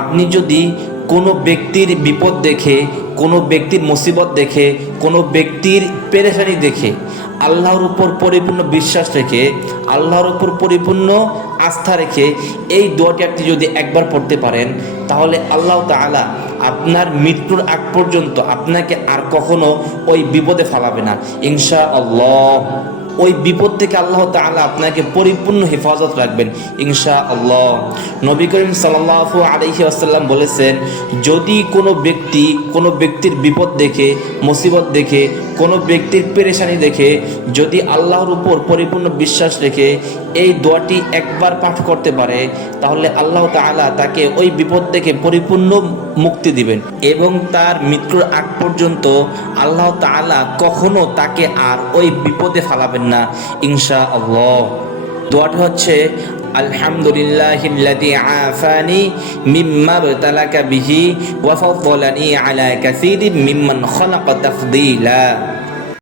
আপনি যদি কোনো ব্যক্তির বিপদ দেখে, কোনো ব্যক্তির মুসিবত দেখে, কোনো ব্যক্তির পেরেশানি দেখে আল্লাহর উপর পরিপূর্ণ বিশ্বাস রেখে, আল্লাহর উপর পরিপূর্ণ আস্থা রেখে এই দোয়াটি আপনি যদি একবার পড়তে পারেন, তাহলে আল্লাহ তাআলা আপনার মৃত্যুর আগ পর্যন্ত আপনাকে আর কখনো ওই বিপদে ফেলাবে না ইনশাআল্লাহ। ওই বিপদ থেকে আল্লাহ তাআলা আপনাকে পরিপূর্ণ হেফাজত রাখবেন ইনশাআল্লাহ। নবী করিম সাল্লাল্লাহু আলাইহি ওয়াসাল্লাম বলেছেন, যদি কোনো ব্যক্তির বিপদ দেখে, মুসিবত দেখে, কোনো ব্যক্তির পেরেশানি দেখে যদি আল্লাহর উপর পরিপূর্ণ বিশ্বাস রেখে এই দোয়াটি একবার পাঠ করতে পারে, তাহলে আল্লাহ তাআলা তাকে ওই বিপদ থেকে পরিপূর্ণ মুক্তি দিবেন এবং তার মৃত্যুর আগ পর্যন্ত আল্লাহ তাআলা কখনো তাকে আর ওই বিপদে ফেলাবেন না ইনশাআল্লাহ। দোয়াটি হচ্ছে, আলহামদুলিল্লাহিল্লাযী আফানি মিম্মা বতালাকা বিহি ওয়া ফাদ্দালানি আলা কাসীরিন মিম্মান খালাকা তাফদীলা।